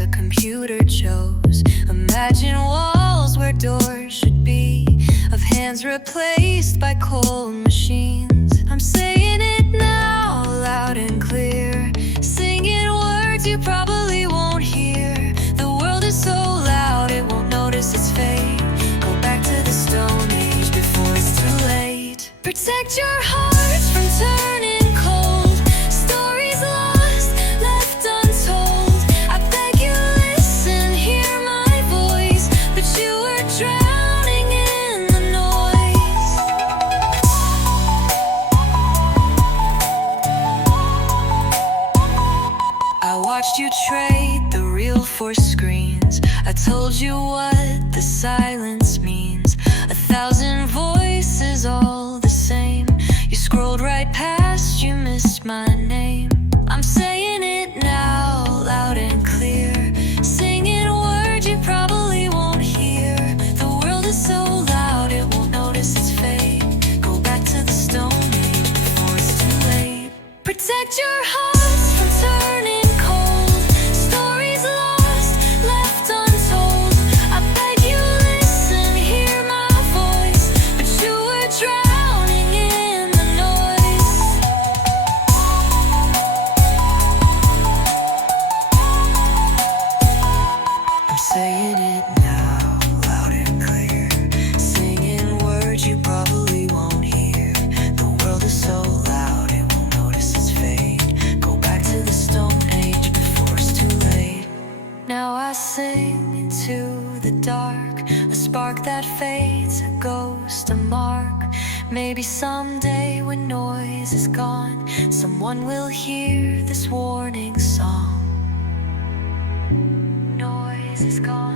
a computer chose. Imagine walls where doors should be, of hands replaced by cold machines. I'm saying it now, loud and clear, singing words you probably won't hear. The world is so loud it won't notice its fate. Go back to the Stone Age before it's too late. Protect your hearts from turning cold. Stories lost, left untold. I beg you listen, hear my voice, but you were drowning in the noise. I watched you trade the real for screens. I told you what the silence means. 1,000 voices all the same. You scrolled right past, you missed my name. I'm saying it now, loud and clear, singing words you probably won't hear. The world is so loud it won't notice its fate. Go back to the Stone Age before it's too late. Protect your hearts from turning cold. Stories lost, left untold. I beg you listen, hear my voice, but you were drowning in the noise. I'm saying it now, loud and clear, singing words you probably won't hear. The world is so loud it won't notice its fate. Go back to the Stone Age before it's too late. Now I sing into the dark, a spark that fades, a ghost, a mark. Maybe someday when noise is gone, someone will hear this warning song. Noise is gone.